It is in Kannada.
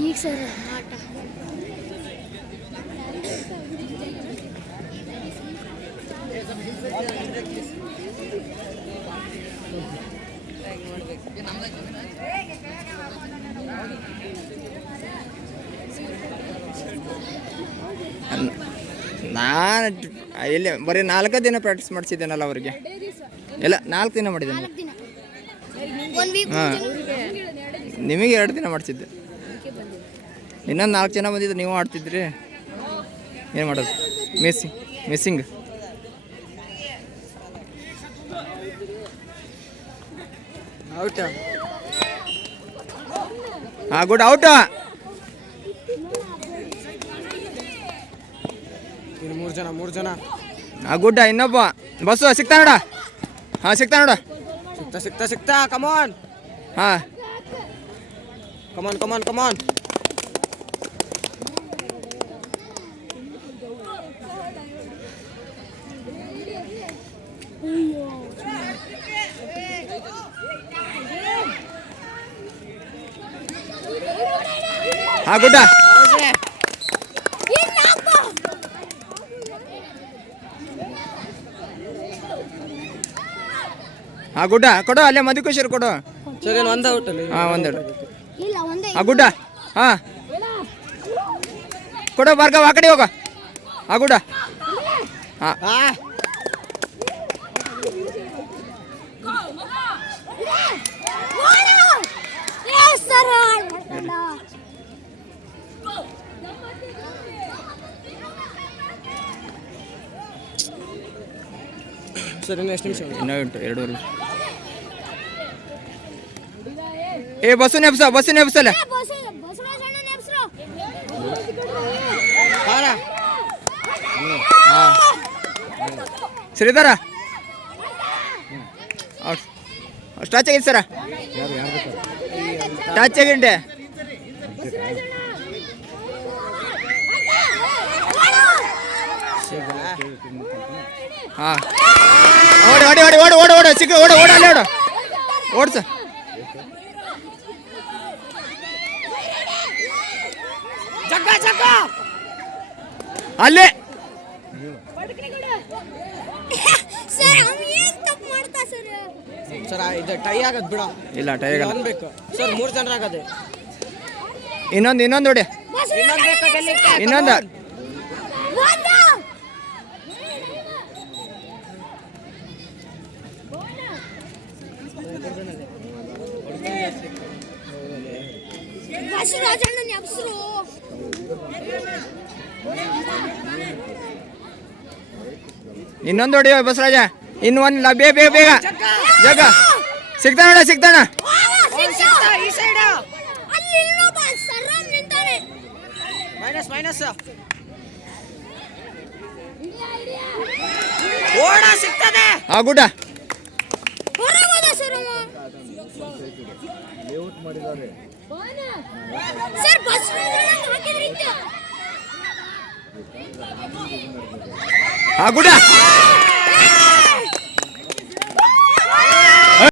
ಈಗ ಸರ್ ಆಟ ಮಾಡ್ಬೇಕು ನಾನು ಇಲ್ಲಿ ಬರೀ ನಾಲ್ಕು ದಿನ ಪ್ರಾಕ್ಟೀಸ್ ಮಾಡಿಸಿದ್ದೇನಲ್ಲ ಅವರಿಗೆ. ಇಲ್ಲ ನಾಲ್ಕು ದಿನ ಮಾಡಿದ್ದೇನೆ. ನಾಲ್ಕು ದಿನ. ಒಂದು ವೀಕ್ ಹಾಂ. ನಿಮಗೆ ಎರಡು ದಿನ ಮಾಡಿಸಿದ್ದೆ. ಇನ್ನೊಂದು ನಾಲ್ಕು ಜನ ಬಂದಿದ್ದು ನೀವು ಆಡ್ತಿದ್ರಿ. ಏನು ಮಾಡೋದು? ಮಿಸ್ಸಿಂಗ್ ಮಿಸ್ಸಿಂಗ್ ಔಟ ಹಾಂ ಗುಡ್ ಔಟ ಇನ್ನು ಮೂರು ಜನ ಮೂರು ಜನ ಹಾಂ ಗುಡ್ಡ ಇನ್ನೊಬ್ಬ. ಬಸ್ಸು ಸಿಗ್ತಾ ನೋಡ. ಹಾಂ ಸಿಗ್ತಾ ನೋಡ. ಸಿಕ್ತಾ ಸಿಕ್ತಾ ಸಿಕ್ತಾ ಕಮಾನ್ ಹಾಂ. ಕಮಾನ್ ಕಮಾನ್ ಕಮಾನ್ ಹಾಂ ಗುಡ್ಡ. ಹಾಂ ಗುಡ್ಡ ಕೊಡು ಅಲ್ಲೇ ಮಧುಕೇಶ್ವರ್ ಕೊಡು. ಸರಿ ಒಂದ ಒಂದು ಔಟ್ ಅಲ್ಲಿ ಹಾಂ ಒಂದೇ ಆ ಗುಡ್ಡ ಹಾ. ಕೊಡು ಭಾರ್ಗವ್ ಆ ಕಡೆ ಹೋಗ. ಆ ಗುಡ್ಡ. ಹಾಂ ಆ ಸರ್ ಸರಿ ಇನ್ನು ಎಷ್ಟು ನಿಮಿಷ ಉಂಟು? ಇನ್ನೂ ಉಂಟು ಎರಡೂವರೆ ಏ ಬಸ್ಸು ನೆಪ್ಸ ಬಸ್ಸು ನೆಪ್ಸಲ್ಲ ಶ್ರೀಧರ. ಸ್ಟಾಚ್ ಆಗಿದೆ ಸರ. ಟಚ್ ಆಗಿಂಡೆ ಹಾಂ. ಓಡಿ ಓಡಿ ಓಡಿ ಓಡು ಓಡು ಓಡು ಸಿಕ್ಕ ಓಡಿ ಓಡಿ ಅಲ್ಲಿ ಓಡು. ಓಡ್ಸ. ಅಲ್ಲೇ. ಸರ್ ಅವ್ನು ಏನ್ ತಪ್ಪು ಮಾಡ್ತಾ ಸರ್? ಸರ್ ಇದು ಟೈ ಆಗದ್ ಬಿಡ. ಇಲ್ಲ ಟೈಗಲ್ಲ ಅನ್ಬೇಕು. ಸರ್ ಮೂರು ಜನರ ಆಗದೆ. ಇನ್ನೊಂದು ಇನ್ನೊಂದು ಹೊಡಿ ಇನ್ನೊಂದು ಒಂದು ಬಸವರಾಜಣ್ಣ ನೆಪ್ಸ್ರು ಇನ್ನೊಂದು ಹೊಡಿ ಬಸವರಾಜ ಇನ್ನು ಒಂದು ಬೇಗ ಬೇಗ ಬೇಗ. ಜಗ ಸಿಗ್ತಾನ ಸಿಗ್ತಾನ ಮೈನಸ್ ಓಡ ಸಿಗ್ತದೆ. ಆ ಗುಡ್ಡ. ಸರ್ ಹಾಕಿದ್ರಿ ಆ ಗುಡ್ಡ!